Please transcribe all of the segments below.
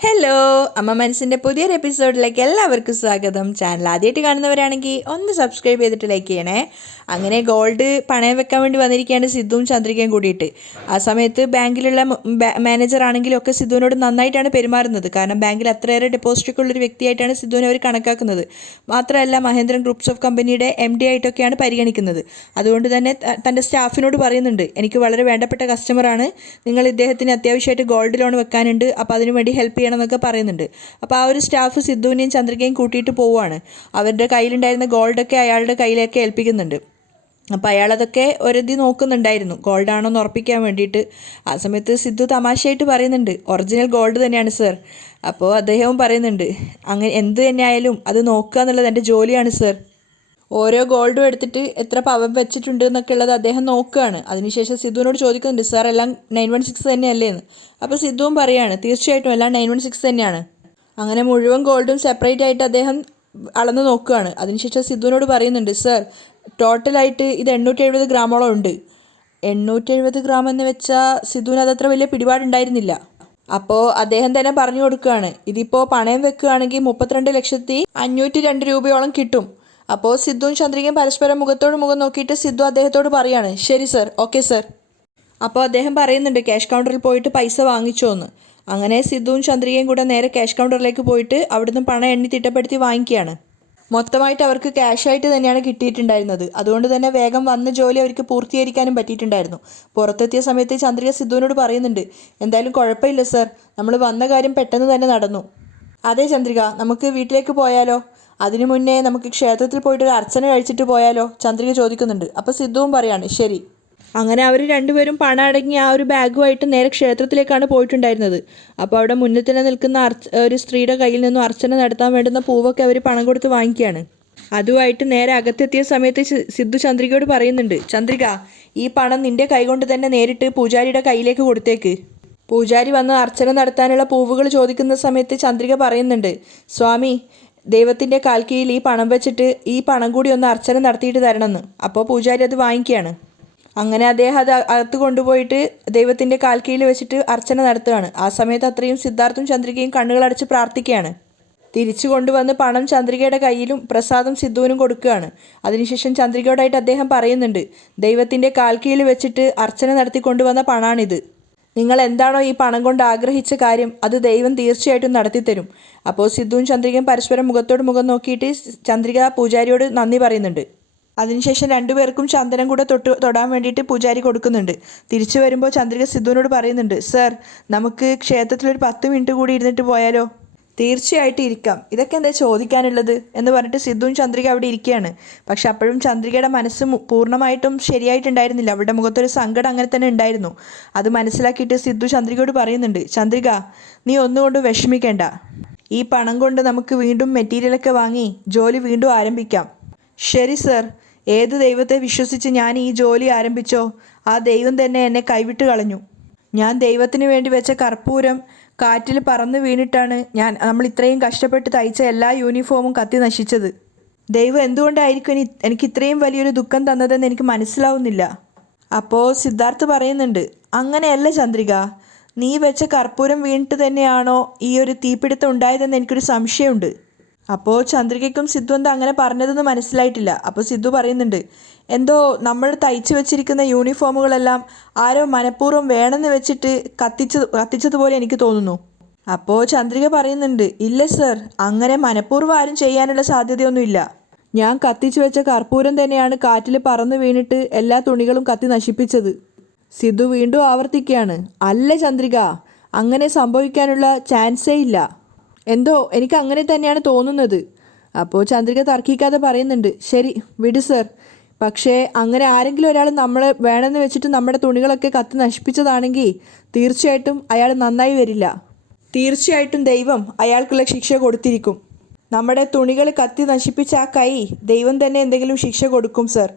Hello, അമ്മ മനസ്സിൻ്റെ പുതിയൊരു എപ്പിസോഡിലേക്ക് എല്ലാവർക്കും സ്വാഗതം. ചാനൽ ആദ്യമായിട്ട് കാണുന്നവരാണെങ്കിൽ ഒന്ന് സബ്സ്ക്രൈബ് ചെയ്തിട്ട് ലൈക്ക് ചെയ്യണേ. അങ്ങനെ ഗോൾഡ് പണയം വെക്കാൻ വേണ്ടി വന്നിരിക്കുകയാണ് സിദ്ധുവും ചന്ദ്രികയും കൂടിയിട്ട്. ആ സമയത്ത് ബാങ്കിലുള്ള മാനേജർ ആണെങ്കിലും ഒക്കെ സിദ്ധുവിനോട് നന്നായിട്ടാണ് പെരുമാറുന്നത്. കാരണം ബാങ്കിൽ അത്രയേറെ ഡെപ്പോസിറ്റൊക്കെ ഉള്ളൊരു വ്യക്തിയായിട്ടാണ് സിദ്ധുവിനെ അവർ കണക്കാക്കുന്നത്. മാത്രമല്ല മഹേന്ദ്രൻ ഗ്രൂപ്പ്സ് ഓഫ് കമ്പനിയുടെ MD ആയിട്ടൊക്കെയാണ് പരിഗണിക്കുന്നത്. അതുകൊണ്ട് തന്നെ തൻ്റെ സ്റ്റാഫിനോട് പറയുന്നുണ്ട്, എനിക്ക് വളരെ വേണ്ടപ്പെട്ട കസ്റ്റമറാണ്, നിങ്ങൾ ഇദ്ദേഹത്തിന് അത്യാവശ്യമായിട്ട് ഗോൾഡ് ലോൺ വെക്കാനുണ്ട്, അപ്പോൾ അതിനുവേണ്ടി ഹെൽപ്പ് ചെയ്യണം എന്നൊക്കെ പറയുന്നുണ്ട്. അപ്പോൾ ആ ഒരു സ്റ്റാഫ് സിദ്ധുവിനെയും ചന്ദ്രികയും കൂട്ടിയിട്ട് പോവുകയാണ്. അവരുടെ കയ്യിലുണ്ടായിരുന്ന ഗോൾഡൊക്കെ അയാളുടെ കയ്യിലേക്ക് ഏൽപ്പിക്കുന്നുണ്ട്. അപ്പോൾ അയാളതൊക്കെ ഒരുതി നോക്കുന്നുണ്ടായിരുന്നു, ഗോൾഡാണോ എന്ന് ഉറപ്പിക്കാൻ വേണ്ടിയിട്ട്. ആ സമയത്ത് സിദ്ധു തമാശയായിട്ട് പറയുന്നുണ്ട്, ഒറിജിനൽ ഗോൾഡ് തന്നെയാണ് സർ. അപ്പോൾ അദ്ദേഹവും പറയുന്നുണ്ട്, അങ്ങനെ എന്ത് തന്നെ ആയാലും അത് നോക്കുക എന്നുള്ളത് എൻ്റെ ജോലിയാണ് സർ. ഓരോ ഗോൾഡും എടുത്തിട്ട് എത്ര പവൻ വെച്ചിട്ടുണ്ട് എന്നൊക്കെ ഉള്ളത് അദ്ദേഹം നോക്കുകയാണ്. അതിനുശേഷം സിദ്ധുവിനോട് ചോദിക്കുന്നുണ്ട്, സാർ എല്ലാം 916 തന്നെയല്ലേ എന്ന്. അപ്പോൾ സിദ്ധുവും പറയാണ്, തീർച്ചയായിട്ടും എല്ലാം 916 തന്നെയാണ്. അങ്ങനെ മുഴുവൻ ഗോൾഡും സെപ്പറേറ്റ് ആയിട്ട് അദ്ദേഹം അളന്ന് നോക്കുകയാണ്. അതിനുശേഷം സിദ്ധുവിനോട് പറയുന്നുണ്ട്, സർ ടോട്ടലായിട്ട് ഇത് 870 ഗ്രാമോളം ഉണ്ട്. 870 ഗ്രാം എന്ന് വെച്ചാൽ സിദ്ധുവിന് അതത്ര വലിയ പിടിപാടുണ്ടായിരുന്നില്ല. അപ്പോൾ അദ്ദേഹം തന്നെ പറഞ്ഞു കൊടുക്കുകയാണ്, ഇതിപ്പോൾ പണയം വെക്കുകയാണെങ്കിൽ 32,502 രൂപയോളം കിട്ടും. അപ്പോൾ സിദ്ധുവും ചന്ദ്രികയും പരസ്പരം മുഖത്തോട് മുഖം നോക്കിയിട്ട് സിദ്ധു അദ്ദേഹത്തോട് പറയാണ്, ശരി സർ, ഓക്കെ സർ. അപ്പോൾ അദ്ദേഹം പറയുന്നുണ്ട്, ക്യാഷ് കൗണ്ടറിൽ പോയിട്ട് പൈസ വാങ്ങിച്ചോ എന്ന്. അങ്ങനെ സിദ്ധുവും ചന്ദ്രികയും കൂടെ നേരെ ക്യാഷ് കൗണ്ടറിലേക്ക് പോയിട്ട് അവിടുന്ന് പണം എണ്ണി തിട്ടപ്പെടുത്തി വാങ്ങിക്കുകയാണ്. മൊത്തമായിട്ട് അവർക്ക് ക്യാഷായിട്ട് തന്നെയാണ് കിട്ടിയിട്ടുണ്ടായിരുന്നത്. അതുകൊണ്ട് തന്നെ വേഗം വന്ന ജോലി അവർക്ക് പൂർത്തീകരിക്കാനും പറ്റിയിട്ടുണ്ടായിരുന്നു. പുറത്തെത്തിയ സമയത്ത് ചന്ദ്രിക സിദ്ധുവിനോട് പറയുന്നുണ്ട്, എന്തായാലും കുഴപ്പമില്ല സർ, നമ്മൾ വന്ന കാര്യം പെട്ടെന്ന് തന്നെ നടന്നു. അതെ ചന്ദ്രിക, നമുക്ക് വീട്ടിലേക്ക് പോയാലോ? അതിനു മുന്നേ നമുക്ക് ക്ഷേത്രത്തിൽ പോയിട്ട് ഒരു അർച്ചന കഴിച്ചിട്ട് പോയാലോ? ചന്ദ്രിക ചോദിക്കുന്നുണ്ട്. അപ്പോൾ സിദ്ധുവും പറയാണ്, ശരി. അങ്ങനെ അവർ രണ്ടുപേരും പണം അടങ്ങി ആ ഒരു ബാഗുമായിട്ട് നേരെ ക്ഷേത്രത്തിലേക്കാണ് പോയിട്ടുണ്ടായിരുന്നത്. അപ്പോൾ അവിടെ മുന്നിൽ തന്നെ നിൽക്കുന്ന ഒരു സ്ത്രീയുടെ കയ്യിൽ നിന്നും അർച്ചന നടത്താൻ വേണ്ടുന്ന പൂവൊക്കെ അവർ പണം കൊടുത്ത് വാങ്ങിക്കുകയാണ്. അതുമായിട്ട് നേരെ അകത്തെത്തിയ സമയത്ത് സിദ്ധു ചന്ദ്രികയോട് പറയുന്നുണ്ട്, ചന്ദ്രിക, ഈ പണം നിന്റെ കൈകൊണ്ട് തന്നെ നേരിട്ട് പൂജാരിയുടെ കയ്യിലേക്ക് കൊടുത്തേക്ക്. പൂജാരി വന്ന് അർച്ചന നടത്താനുള്ള പൂവുകൾ ചോദിക്കുന്ന സമയത്ത് ചന്ദ്രിക പറയുന്നുണ്ട്, സ്വാമി, ദൈവത്തിൻ്റെ കാൽക്കീഴിൽ ഈ പണം വെച്ചിട്ട് ഈ പണം കൂടി ഒന്ന് അർച്ചന നടത്തിയിട്ട് തരണമെന്ന്. അപ്പോൾ പൂജാരി അത് വാങ്ങിക്കുകയാണ്. അങ്ങനെ അദ്ദേഹം അത് അകത്ത് കൊണ്ടുപോയിട്ട് ദൈവത്തിൻ്റെ കാൽക്കീഴിൽ വെച്ചിട്ട് അർച്ചന നടത്തുകയാണ്. ആ സമയത്ത് അത്രയും സിദ്ധാർത്ഥും ചന്ദ്രികയും കണ്ണുകളടച്ച് പ്രാർത്ഥിക്കുകയാണ്. തിരിച്ചു കൊണ്ടുവന്ന് പണം ചന്ദ്രികയുടെ കയ്യിലും പ്രസാദം സിദ്ധുവിനും കൊടുക്കുകയാണ്. അതിനുശേഷം ചന്ദ്രികയോടായിട്ട് അദ്ദേഹം പറയുന്നുണ്ട്, ദൈവത്തിൻ്റെ കാൽക്കീഴിൽ വെച്ചിട്ട് അർച്ചന നടത്തി കൊണ്ടുവന്ന പണാണിത്. നിങ്ങൾ എന്താണോ ഈ പണം കൊണ്ട് ആഗ്രഹിച്ച കാര്യം, അത് ദൈവം തീർച്ചയായിട്ടും നടത്തിത്തരും. അപ്പോൾ സിദ്ധുവും ചന്ദ്രികയും പരസ്പരം മുഖത്തോട് മുഖം നോക്കിയിട്ട് ചന്ദ്രിക പൂജാരിയോട് നന്ദി പറയുന്നുണ്ട്. അതിനുശേഷം രണ്ടുപേർക്കും ചന്ദനം കൂടെ തൊടാൻ വേണ്ടിയിട്ട് പൂജാരി കൊടുക്കുന്നുണ്ട്. തിരിച്ചു വരുമ്പോൾ ചന്ദ്രിക സിദ്ധുവിനോട് പറയുന്നുണ്ട്, സർ, നമുക്ക് ക്ഷേത്രത്തിലൊരു 10 മിനിറ്റ് കൂടി ഇരുന്നിട്ട് പോയാലോ? തീർച്ചയായിട്ടും ഇരിക്കാം, ഇതൊക്കെ എന്താ ചോദിക്കാനുള്ളത് എന്ന് പറഞ്ഞിട്ട് സിദ്ധുവും ചന്ദ്രിക അവിടെ ഇരിക്കുകയാണ്. പക്ഷെ അപ്പോഴും ചന്ദ്രികയുടെ മനസ്സ് പൂർണ്ണമായിട്ടും ശരിയായിട്ടുണ്ടായിരുന്നില്ല. അവരുടെ മുഖത്തൊരു സങ്കടം അങ്ങനെ തന്നെ ഉണ്ടായിരുന്നു. അത് മനസ്സിലാക്കിയിട്ട് സിദ്ധു ചന്ദ്രികയോട് പറയുന്നുണ്ട്, ചന്ദ്രിക, നീ ഒന്നുകൊണ്ടും വിഷമിക്കേണ്ട. ഈ പണം കൊണ്ട് നമുക്ക് വീണ്ടും മെറ്റീരിയലൊക്കെ വാങ്ങി ജോലി വീണ്ടും ആരംഭിക്കാം. ശരി സർ, ഏത് ദൈവത്തെ വിശ്വസിച്ച് ഞാൻ ഈ ജോലി ആരംഭിച്ചോ ആ ദൈവം തന്നെ എന്നെ കൈവിട്ട് കളഞ്ഞു. ഞാൻ ദൈവത്തിന് വേണ്ടി വെച്ച കർപ്പൂരം കാറ്റിൽ പറന്ന് വീണിട്ടാണ് നമ്മൾ ഇത്രയും കഷ്ടപ്പെട്ട് തയ്ച്ച എല്ലാ യൂണിഫോമും കത്തി നശിച്ചത്. ദൈവം എന്തുകൊണ്ടായിരിക്കും എനിക്ക് ഇത്രയും വലിയൊരു ദുഃഖം തന്നതെന്ന് എനിക്ക് മനസ്സിലാവുന്നില്ല. അപ്പോൾ സിദ്ധാർത്ഥ് പറയുന്നുണ്ട്, അങ്ങനെയല്ല ചന്ദ്രിക, നീ വെച്ച കർപ്പൂരം വീണിട്ട് തന്നെയാണോ ഈ ഒരു തീപിടുത്തം ഉണ്ടായതെന്ന് എനിക്കൊരു സംശയമുണ്ട്. അപ്പോൾ ചന്ദ്രികയ്ക്കും സിദ്ധു എന്താ അങ്ങനെ പറഞ്ഞതെന്ന് മനസ്സിലായിട്ടില്ല. അപ്പോൾ സിദ്ധു പറയുന്നുണ്ട്, എന്തോ നമ്മൾ തയ്ച്ചു വെച്ചിരിക്കുന്ന യൂണിഫോമുകളെല്ലാം ആരോ മനഃപൂർവ്വം വേണമെന്ന് വെച്ചിട്ട് കത്തിച്ചതുപോലെ എനിക്ക് തോന്നുന്നു. അപ്പോൾ ചന്ദ്രിക പറയുന്നുണ്ട്, ഇല്ല സർ, അങ്ങനെ മനഃപൂർവ്വം ആരും ചെയ്യാനുള്ള സാധ്യതയൊന്നുമില്ല. ഞാൻ കത്തിച്ചു വെച്ച കർപ്പൂരം തന്നെയാണ് കാറ്റിൽ പറന്നു വീണിട്ട് എല്ലാ തുണികളും കത്തി നശിപ്പിച്ചത്. സിദ്ധു വീണ്ടും ആവർത്തിക്കുകയാണ്, അല്ല ചന്ദ്രിക, അങ്ങനെ സംഭവിക്കാനുള്ള ചാൻസേ ഇല്ല. എന്തോ എനിക്ക് അങ്ങനെ തന്നെയാണ് തോന്നുന്നത്. അപ്പോൾ ചന്ദ്രിക തർക്കിക്കാതെ പറയുന്നുണ്ട്, ശരി വിട് സർ, പക്ഷേ അങ്ങനെ ആരെങ്കിലും ഒരാൾ നമ്മളെ വേണമെന്ന് വെച്ചിട്ട് നമ്മുടെ തുണികളൊക്കെ കത്തി നശിപ്പിച്ചതാണെങ്കിൽ തീർച്ചയായിട്ടും അയാൾ നന്നായി വരില്ല. തീർച്ചയായിട്ടും ദൈവം അയാൾക്കുള്ള ശിക്ഷ കൊടുത്തിരിക്കും. നമ്മുടെ തുണികൾ കത്തി നശിപ്പിച്ച ആ കൈ ദൈവം തന്നെ എന്തെങ്കിലും ശിക്ഷ കൊടുക്കും സർ.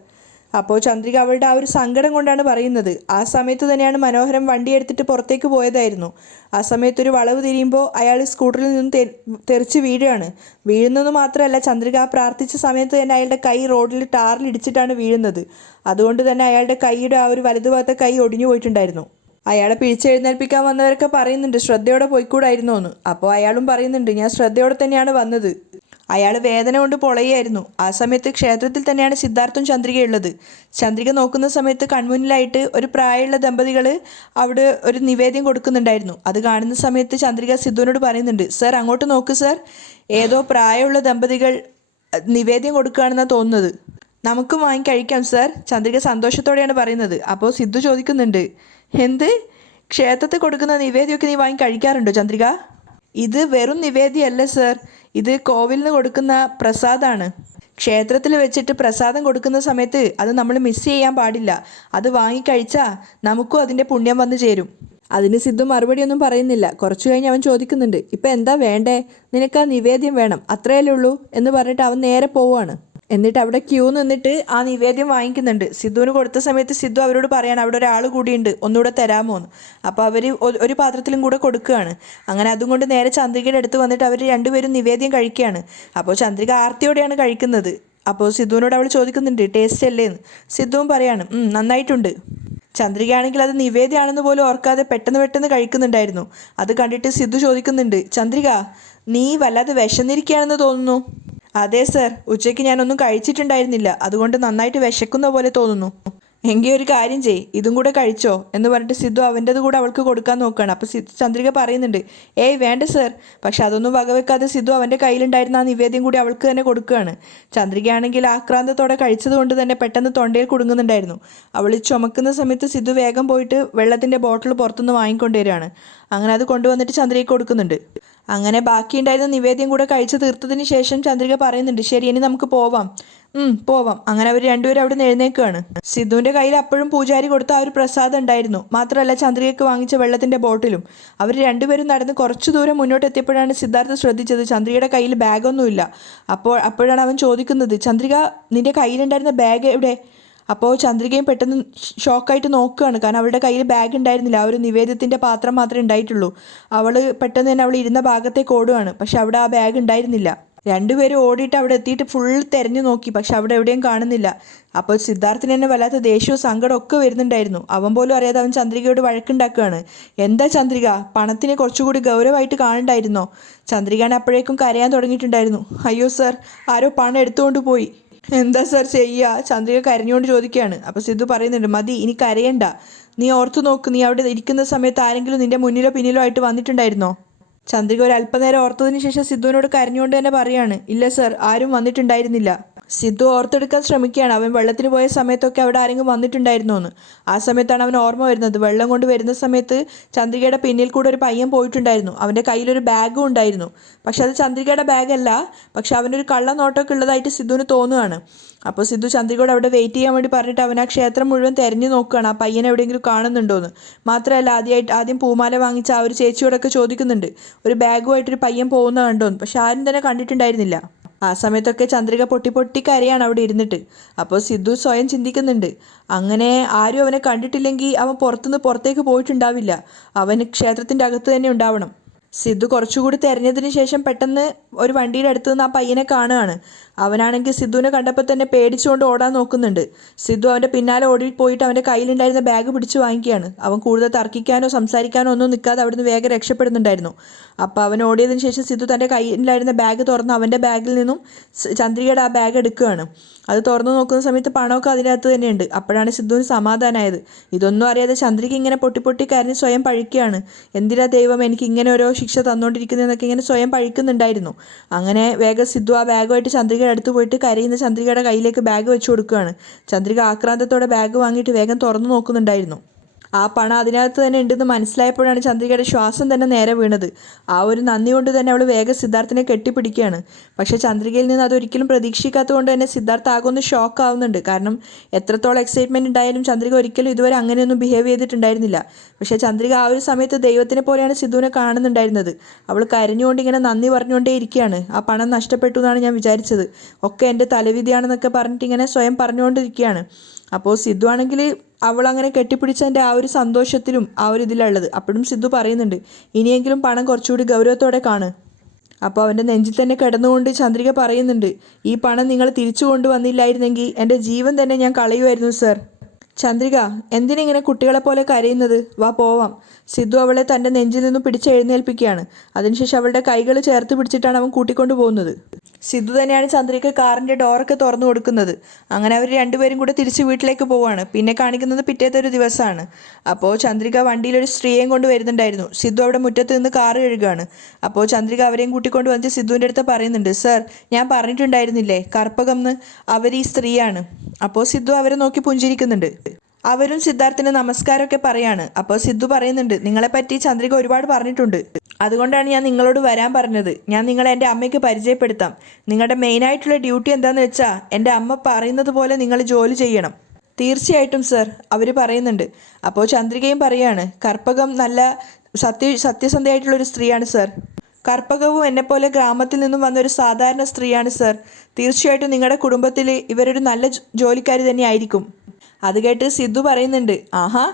അപ്പോൾ ചന്ദ്രിക അവളുടെ ആ ഒരു സങ്കടം കൊണ്ടാണ് പറയുന്നത്. ആ സമയത്ത് തന്നെയാണ് മനോഹരം വണ്ടി എടുത്തിട്ട് പുറത്തേക്ക് പോയതായിരുന്നു. ആ സമയത്തൊരു വളവ് തിരിയുമ്പോൾ അയാൾ സ്കൂട്ടറിൽ നിന്നും തെറിച്ച് വീഴുകയാണ്. വീഴുന്നത് മാത്രമല്ല, ചന്ദ്രിക പ്രാർത്ഥിച്ച സമയത്ത് തന്നെ അയാളുടെ കൈ റോഡിൽ ടാറിൽ ഇടിച്ചിട്ടാണ് വീഴുന്നത്. അതുകൊണ്ട് തന്നെ അയാളുടെ കൈയുടെ ആ ഒരു വലതുഭാഗത്തെ കൈ ഒടിഞ്ഞു പോയിട്ടുണ്ടായിരുന്നു. അയാളെ പിടിച്ചെഴുന്നേൽപ്പിക്കാൻ വന്നവരൊക്കെ പറയുന്നുണ്ട് ശ്രദ്ധയോടെ പോയിക്കൂടായിരുന്നോ എന്ന്. അപ്പോൾ അയാളും പറയുന്നുണ്ട് ഞാൻ ശ്രദ്ധയോടെ തന്നെയാണ് വന്നത്. അയാൾ വേദന കൊണ്ട് പൊളയായിരുന്നു. ആ സമയത്ത് ക്ഷേത്രത്തിൽ തന്നെയാണ് സിദ്ധാർത്ഥും ചന്ദ്രികയുള്ളത്. ചന്ദ്രിക നോക്കുന്ന സമയത്ത് കൺമുന്നിലായിട്ട് ഒരു പ്രായമുള്ള ദമ്പതികൾ അവിടെ ഒരു നിവേദ്യം കൊടുക്കുന്നുണ്ടായിരുന്നു. അത് കാണുന്ന സമയത്ത് ചന്ദ്രിക സിദ്ധുവിനോട് പറയുന്നുണ്ട്, സർ അങ്ങോട്ട് നോക്ക് സർ, ഏതോ പ്രായമുള്ള ദമ്പതികൾ നിവേദ്യം കൊടുക്കുകയാണെന്നാണ് തോന്നുന്നത്. നമുക്കും വാങ്ങി കഴിക്കാം സർ, ചന്ദ്രിക സന്തോഷത്തോടെയാണ് പറയുന്നത്. അപ്പോൾ സിദ്ധു ചോദിക്കുന്നുണ്ട്, എന്ത്, ക്ഷേത്രത്തിൽ കൊടുക്കുന്ന നിവേദ്യമൊക്കെ നീ വാങ്ങി കഴിക്കാറുണ്ടോ ചന്ദ്രിക? ഇത് വെറും നിവേദ്യമല്ല സർ, ഇത് കോവിലിൽ നിന്ന് കൊടുക്കുന്ന പ്രസാദമാണ്. ക്ഷേത്രത്തിൽ വെച്ചിട്ട് പ്രസാദം കൊടുക്കുന്ന സമയത്ത് അത് നമ്മൾ മിസ് ചെയ്യാൻ പാടില്ല. അത് വാങ്ങിക്കഴിച്ചാൽ നമുക്കും അതിൻ്റെ പുണ്യം വന്നു ചേരും. അതിന് സിദ്ധു മറുപടിയൊന്നും പറയുന്നില്ല. കുറച്ചു കഴിഞ്ഞ് അവൻ ചോദിക്കുന്നുണ്ട്, ഇപ്പം എന്താ വേണ്ടേ, നിനക്ക് ആ നിവേദ്യം വേണം അത്രയല്ലേ ഉള്ളൂ എന്ന് പറഞ്ഞിട്ട് അവൻ നേരെ പോവുകയാണ്. എന്നിട്ട് അവിടെ ക്യൂ നിന്നിട്ട് ആ നിവേദ്യം വാങ്ങിക്കുന്നുണ്ട്. സിദ്ധുവിന് കൊടുത്ത സമയത്ത് സിദ്ധു അവരോട് പറയാണ് അവിടെ ഒരാൾ കൂടിയുണ്ട്, ഒന്നുകൂടെ തരാമോ എന്ന്. അപ്പോൾ അവർ ഒരു പാത്രത്തിലും കൂടെ കൊടുക്കുകയാണ്. അങ്ങനെ അതും കൊണ്ട് നേരെ ചന്ദ്രികയുടെ അടുത്ത് വന്നിട്ട് അവർ രണ്ടുപേരും നിവേദ്യം കഴിക്കുകയാണ്. അപ്പോൾ ചന്ദ്രിക ആർത്തിയോടെയാണ് കഴിക്കുന്നത്. അപ്പോൾ സിദ്ധുവിനോട് അവൾ ചോദിക്കുന്നുണ്ട് ടേസ്റ്റ് അല്ലേ എന്ന്. സിദ്ധുവും പറയാണ് നന്നായിട്ടുണ്ട്. ചന്ദ്രികയാണെങ്കിൽ അത് നിവേദ്യമാണെന്ന് പോലും ഓർക്കാതെ പെട്ടെന്ന് കഴിക്കുന്നുണ്ടായിരുന്നു. അത് കണ്ടിട്ട് സിദ്ധു ചോദിക്കുന്നുണ്ട്, ചന്ദ്രിക നീ വല്ലാതെ വിശന്നിരിക്കുകയാണെന്ന് തോന്നുന്നു. അതെ സർ, ഉച്ചയ്ക്ക് ഞാനൊന്നും കഴിച്ചിട്ടുണ്ടായിരുന്നില്ല, അതുകൊണ്ട് നന്നായിട്ട് വിശക്കുന്ന പോലെ തോന്നുന്നു. എങ്കിൽ ഒരു കാര്യം ചെയ്, ഇതും കൂടെ കഴിച്ചോ എന്ന് പറഞ്ഞിട്ട് സിദ്ധു അവൻ്റെത് കൂടെ അവൾക്ക് കൊടുക്കാൻ നോക്കുകയാണ്. അപ്പോൾ ചന്ദ്രിക പറയുന്നുണ്ട്, ഏയ് വേണ്ട സർ. പക്ഷെ അതൊന്നും വകവെക്കാതെ സിദ്ധു അവൻ്റെ കയ്യിലുണ്ടായിരുന്ന ആ നിവേദ്യം കൂടി അവൾക്ക് തന്നെ കൊടുക്കുകയാണ്. ചന്ദ്രികയാണെങ്കിൽ ആക്രാന്തത്തോടെ കഴിച്ചത് കൊണ്ട് തന്നെ പെട്ടെന്ന് തൊണ്ടയിൽ കുടുങ്ങുന്നുണ്ടായിരുന്നു. അവൾ ചുമക്കുന്ന സമയത്ത് സിദ്ധു വേഗം പോയിട്ട് വെള്ളത്തിൻ്റെ ബോട്ടിൽ പുറത്തുനിന്ന് വാങ്ങിക്കൊണ്ടുവരികയാണ്. അങ്ങനെ അത് കൊണ്ടുവന്നിട്ട് ചന്ദ്രികയ്ക്ക് കൊടുക്കുന്നുണ്ട്. അങ്ങനെ ബാക്കിയുണ്ടായിരുന്ന നിവേദ്യം കൂടെ കഴിച്ചു തീർത്തതിന് ശേഷം ചന്ദ്രിക പറയുന്നുണ്ട്, ശരി ഇനി നമുക്ക് പോവാം. പോവാം. അങ്ങനെ അവർ രണ്ടുപേരും അവിടെ നിന്ന് എഴുന്നേൽക്കുകയാണ്. സിദ്ധുവിൻ്റെ കയ്യിൽ അപ്പോഴും പൂജാരി കൊടുത്ത ആ ഒരു പ്രസാദം ഉണ്ടായിരുന്നു. മാത്രമല്ല ചന്ദ്രികയ്ക്ക് വാങ്ങിച്ച വെള്ളത്തിൻ്റെ ബോട്ടിലും. അവർ രണ്ടുപേരും നടന്ന് കുറച്ചു ദൂരം മുന്നോട്ട് എത്തിയപ്പോഴാണ് സിദ്ധാർത്ഥ ശ്രദ്ധിച്ചത് ചന്ദ്രികയുടെ കയ്യിൽ ബാഗൊന്നുമില്ല. അപ്പോഴാണ് അവൻ ചോദിക്കുന്നത്, ചന്ദ്രിക നിൻ്റെ കയ്യിലുണ്ടായിരുന്ന ബാഗ് എവിടെ? അപ്പോൾ ചന്ദ്രികയും പെട്ടെന്ന് ഷോക്കായിട്ട് നോക്കുകയാണ്. കാരണം അവളുടെ കയ്യിൽ ബാഗ് ഉണ്ടായിരുന്നില്ല, ആ ഒരു നിവേദ്യത്തിൻ്റെ പാത്രം മാത്രമേ ഉണ്ടായിട്ടുള്ളൂ. അവൾ പെട്ടെന്ന് തന്നെ അവൾ ഇരുന്ന ഭാഗത്തേക്ക് ഓടുകയാണ്. പക്ഷെ അവിടെ ആ ബാഗ് ഉണ്ടായിരുന്നില്ല. രണ്ടുപേരും ഓടിയിട്ട് അവിടെ എത്തിയിട്ട് ഫുൾ തിരഞ്ഞു നോക്കി, പക്ഷെ അവിടെ എവിടെയും കാണുന്നില്ല. അപ്പോൾ സിദ്ധാർത്ഥിന് തന്നെ വല്ലാത്ത ദേഷ്യവും സങ്കടവും ഒക്കെ വരുന്നുണ്ടായിരുന്നു. അവൻ പോലും അറിയാതെ അവൻ ചന്ദ്രികയോട് വഴക്കുണ്ടാക്കുകയാണ്. എന്താ ചന്ദ്രിക, പണത്തിനെ കുറച്ചുകൂടി ഗൗരവമായിട്ട് കാണണ്ടായിരുന്നോ? ചന്ദ്രികയാണ് അപ്പോഴേക്കും കരയാൻ തുടങ്ങിയിട്ടുണ്ടായിരുന്നു. അയ്യോ സർ, ആരോ പണം എടുത്തുകൊണ്ട് പോയി. എന്താ സർ ചെയ്യുക? ചന്ദ്രിക കരഞ്ഞുകൊണ്ട് ചോദിക്കുകയാണ്. അപ്പോൾ സിദ്ധു പറയുന്നുണ്ട്, മതി ഇനി കരയണ്ട, നീ ഓർത്തു നോക്ക്, നീ അവിടെ ഇരിക്കുന്ന സമയത്ത് ആരെങ്കിലും നിന്റെ മുന്നിലോ പിന്നിലോ ആയിട്ട് വന്നിട്ടുണ്ടായിരുന്നോ? ചന്ദ്രിക ഒരു അല്പനേരം ഓർത്തതിന് ശേഷം സിദ്ധുവിനോട് കരഞ്ഞുകൊണ്ട് തന്നെ പറയാണ്, ഇല്ല സർ, ആരും വന്നിട്ടുണ്ടായിരുന്നില്ല. സിദ്ധു ഓർത്തെടുക്കാൻ ശ്രമിക്കുകയാണ്. അവൻ വെള്ളത്തിന് പോയ സമയത്തൊക്കെ അവിടെ ആരെങ്കിലും വന്നിട്ടുണ്ടായിരുന്നോ എന്ന്. ആ സമയത്താണ് അവൻ ഓർമ്മ വരുന്നത്, വെള്ളം കൊണ്ട് വരുന്ന സമയത്ത് ചന്ദ്രികയുടെ പിന്നിൽ കൂടെ ഒരു പയ്യൻ പോയിട്ടുണ്ടായിരുന്നു. അവൻ്റെ കയ്യിലൊരു ബാഗും ഉണ്ടായിരുന്നു. പക്ഷെ അത് ചന്ദ്രികയുടെ ബാഗല്ല, പക്ഷെ അവനൊരു കള്ളനോട്ടമൊക്കെ ഉള്ളതായിട്ട് സിദ്ധുവിന് തോന്നുകയാണ്. അപ്പോൾ സിദ്ധു ചന്ദ്രികയോട് അവിടെ വെയിറ്റ് ചെയ്യാൻ വേണ്ടി പറഞ്ഞിട്ട് അവൻ ആ ക്ഷേത്രം മുഴുവൻ തിരഞ്ഞു നോക്കുകയാണ്, ആ പയ്യൻ എവിടെയെങ്കിലും കാണുന്നുണ്ടോ എന്ന്. മാത്രമല്ല ആദ്യം പൂമാല വാങ്ങിച്ച ആ ഒരു ചേച്ചിയോടൊക്കെ ചോദിക്കുന്നുണ്ട്, ഒരു ബാഗുമായിട്ടൊരു പയ്യൻ പോകുന്ന കണ്ടോന്ന്. പക്ഷെ ആരും തന്നെ കണ്ടിട്ടുണ്ടായിരുന്നില്ല. ആ സമയത്തൊക്കെ ചന്ദ്രിക പൊട്ടി കരയാണ് അവിടെ ഇരുന്നിട്ട്. അപ്പോൾ സിദ്ധു സ്വയം ചിന്തിക്കുന്നുണ്ട്, അങ്ങനെ ആരും അവനെ കണ്ടിട്ടില്ലെങ്കിൽ അവൻ പുറത്തേക്ക് പോയിട്ടുണ്ടാവില്ല, അവൻ ക്ഷേത്രത്തിൻ്റെ അകത്ത് തന്നെ ഉണ്ടാവണം. സിദ്ധു കുറച്ചുകൂടി തെരഞ്ഞതിന് ശേഷം പെട്ടെന്ന് ഒരു വണ്ടിയുടെ അടുത്ത് നിന്ന് ആ പയ്യനെ കാണുകയാണ്. അവനാണെങ്കിൽ സിദ്ധുവിനെ കണ്ടപ്പോൾ തന്നെ പേടിച്ചുകൊണ്ട് ഓടാൻ നോക്കുന്നുണ്ട്. സിദ്ധു അവൻ്റെ പിന്നാലെ ഓടിപ്പോയിട്ട് അവൻ്റെ കയ്യിലുണ്ടായിരുന്ന ബാഗ് പിടിച്ച് വാങ്ങിക്കുകയാണ്. അവൻ കൂടുതൽ തർക്കിക്കാനോ സംസാരിക്കാനോ ഒന്നും നിൽക്കാതെ അവിടുന്ന് വേഗം രക്ഷപ്പെടുന്നുണ്ടായിരുന്നു. അപ്പോൾ അവൻ ഓടിയതിന് ശേഷം സിദ്ധു തൻ്റെ കയ്യിലുണ്ടായിരുന്ന ബാഗ് തുറന്ന് അവൻ്റെ ബാഗിൽ നിന്നും ചന്ദ്രികയുടെ ആ ബാഗ് എടുക്കുകയാണ്. അത് തുറന്നു നോക്കുന്ന സമയത്ത് പണമൊക്കെ അതിനകത്ത് തന്നെയുണ്ട്. അപ്പോഴാണ് സിദ്ധുവിന് സമാധാനമായത്. ഇതൊന്നും അറിയാതെ ചന്ദ്രിക ഇങ്ങനെ പൊട്ടി കരഞ്ഞ് സ്വയം പഴിക്കുകയാണ്. എന്തിനാ ദൈവം എനിക്ക് ഇങ്ങനെ ഓരോ ശിക്ഷ തന്നുകൊണ്ടിരിക്കുന്നതെന്നൊക്കെ ഇങ്ങനെ സ്വയം പഴിക്കുന്നുണ്ടായിരുന്നു. അങ്ങനെ വേഗം സിദ്ധു ആ ബാഗുമായിട്ട് ചന്ദ്രികയുടെ അടുത്ത് പോയിട്ട് കരയുന്ന ചന്ദ്രികയുടെ കയ്യിലേക്ക് ബാഗ് വെച്ച് കൊടുക്കുകയാണ്. ചന്ദ്രിക ആക്രാന്തത്തോടെ ബാഗ് വാങ്ങിയിട്ട് വേഗം തുറന്നു നോക്കുന്നുണ്ടായിരുന്നു. ആ പണം അതിനകത്ത് തന്നെ ഉണ്ടെന്ന് മനസ്സിലായപ്പോഴാണ് ചന്ദ്രികയുടെ ശ്വാസം തന്നെ നേരെ വീണത്. ആ ഒരു നന്ദി കൊണ്ട് തന്നെ അവൾ വേഗം സിദ്ധാർത്ഥിനെ കെട്ടിപ്പിടിക്കുകയാണ്. പക്ഷേ ചന്ദ്രികയിൽ നിന്ന് അതൊരിക്കലും പ്രതീക്ഷിക്കാത്തത് കൊണ്ട് തന്നെ സിദ്ധാർത്ഥ ആകൊന്ന് ഷോക്ക് ആവുന്നുണ്ട്. കാരണം എത്രത്തോളം എക്സൈറ്റ്മെൻറ്റ് ഉണ്ടായാലും ചന്ദ്രിക ഒരിക്കലും ഇതുവരെ അങ്ങനെയൊന്നും ബിഹേവ് ചെയ്തിട്ടുണ്ടായിരുന്നില്ല. പക്ഷേ ചന്ദ്രിക ആ ഒരു സമയത്ത് ദൈവത്തിനെ പോലെയാണ് സിദ്ധുവിനെ കാണുന്നുണ്ടായിരുന്നത്. അവൾ കരഞ്ഞുകൊണ്ട് ഇങ്ങനെ നന്ദി പറഞ്ഞുകൊണ്ടേ ഇരിക്കുകയാണ്. ആ പണം നഷ്ടപ്പെട്ടു എന്നാണ് ഞാൻ വിചാരിച്ചത്, ഒക്കെ എൻ്റെ തലവിധിയാണെന്നൊക്കെ പറഞ്ഞിട്ട് ഇങ്ങനെ സ്വയം പറഞ്ഞുകൊണ്ടിരിക്കുകയാണ്. അപ്പോൾ സിദ്ധു ആണെങ്കിൽ അവളങ്ങനെ കെട്ടിപ്പിടിച്ചതിൻ്റെ ആ ഒരു സന്തോഷത്തിലും ആ ഒരു ഇതിലുള്ളത്. അപ്പോഴും സിദ്ധു പറയുന്നുണ്ട്, ഇനിയെങ്കിലും പണം കുറച്ചുകൂടി ഗൗരവത്തോടെ കാണ്. അപ്പോൾ അവൻ്റെ നെഞ്ചിൽ തന്നെ കിടന്നുകൊണ്ട് ചന്ദ്രിക പറയുന്നുണ്ട്, ഈ പണം നിങ്ങൾ തിരിച്ചു കൊണ്ടുവന്നില്ലായിരുന്നെങ്കിൽ എൻ്റെ ജീവൻ തന്നെ ഞാൻ കളയുമായിരുന്നു സർ. ചന്ദ്രിക, എന്തിനിങ്ങനെ കുട്ടികളെ പോലെ കരയുന്നത്? വാ പോവാം. സിദ്ധു അവളെ തൻ്റെ നെഞ്ചിൽ നിന്നും പിടിച്ചെഴുന്നേൽപ്പിക്കുകയാണ്. അതിനുശേഷം അവളുടെ കൈകൾ ചേർത്ത് പിടിച്ചിട്ടാണ് അവൻ കൂട്ടിക്കൊണ്ടു പോകുന്നത്. സിദ്ധു തന്നെയാണ് ചന്ദ്രിക കാറിൻ്റെ ഡോറൊക്കെ തുറന്നു കൊടുക്കുന്നത്. അങ്ങനെ അവർ രണ്ടുപേരും കൂടെ തിരിച്ച് വീട്ടിലേക്ക് പോവാണ്. പിന്നെ കാണിക്കുന്നത് പിറ്റേത്തെ ഒരു ദിവസമാണ്. അപ്പോൾ ചന്ദ്രിക വണ്ടിയിലൊരു സ്ത്രീയെയും കൊണ്ട് വരുന്നുണ്ടായിരുന്നു. സിദ്ധു അവിടെ മുറ്റത്ത് നിന്ന് കാറ് കഴുകുകയാണ്. അപ്പോൾ ചന്ദ്രിക അവരെയും കൂട്ടിക്കൊണ്ട് വന്നിട്ട് സിദ്ധുവിൻ്റെ അടുത്ത് പറയുന്നുണ്ട്, സർ, ഞാൻ പറഞ്ഞിട്ടുണ്ടായിരുന്നില്ലേ കർപ്പകം എന്ന്, അവർ ഈ സ്ത്രീയാണ്. അപ്പോൾ സിദ്ധു അവരെ നോക്കി പുഞ്ചിരിക്കുന്നുണ്ട്. അവരും സിദ്ധാർത്ഥിന് നമസ്കാരമൊക്കെ പറയാണ്. അപ്പോൾ സിദ്ധു പറയുന്നുണ്ട്, നിങ്ങളെപ്പറ്റി ചന്ദ്രിക ഒരുപാട് പറഞ്ഞിട്ടുണ്ട്, അതുകൊണ്ടാണ് ഞാൻ നിങ്ങളോട് വരാൻ പറഞ്ഞത്. ഞാൻ നിങ്ങളെ എൻ്റെ അമ്മയ്ക്ക് പരിചയപ്പെടുത്താം. നിങ്ങളുടെ മെയിനായിട്ടുള്ള ഡ്യൂട്ടി എന്താണെന്ന് വെച്ചാൽ എൻ്റെ അമ്മ പറയുന്നത് പോലെ നിങ്ങൾ ജോലി ചെയ്യണം. തീർച്ചയായിട്ടും സർ, അവർ പറയുന്നുണ്ട്. അപ്പോൾ ചന്ദ്രികയും പറയാണ്, കർപ്പകം നല്ല സത്യസന്ധയായിട്ടുള്ളൊരു സ്ത്രീയാണ് സർ. കർപ്പകവും എന്നെപ്പോലെ ഗ്രാമത്തിൽ നിന്നും വന്നൊരു സാധാരണ സ്ത്രീയാണ് സർ. തീർച്ചയായിട്ടും നിങ്ങളുടെ കുടുംബത്തിൽ ഇവരൊരു നല്ല ജോലിക്കാരി തന്നെ ആയിരിക്കും. അത് കേട്ട് സിദ്ധു പറയുന്നുണ്ട്, ആഹാ,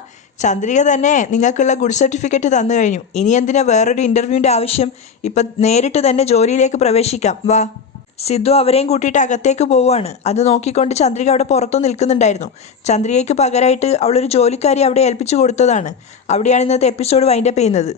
ചന്ദ്രിക തന്നെ നിങ്ങൾക്കുള്ള ഗുഡ് സർട്ടിഫിക്കറ്റ് തന്നു കഴിഞ്ഞു. ഇനി എന്തിനാ വേറൊരു ഇൻ്റർവ്യൂവിൻ്റെ ആവശ്യം? ഇപ്പം നേരിട്ട് തന്നെ ജോലിയിലേക്ക് പ്രവേശിക്കാം, വാ. സിദ്ധു അവരെയും കൂട്ടിയിട്ട് അകത്തേക്ക് പോവുകയാണ്. അത് നോക്കിക്കൊണ്ട് ചന്ദ്രിക അവിടെ പുറത്തു നിൽക്കുന്നുണ്ടായിരുന്നു. ചന്ദ്രികയ്ക്ക് പകരമായിട്ട് അവളൊരു ജോലിക്കാരി അവിടെ ഏൽപ്പിച്ചു കൊടുത്തതാണ്. അവിടെയാണ് ഇന്നത്തെ എപ്പിസോഡ് വൈൻഡപ്പ് ചെയ്യുന്നത്.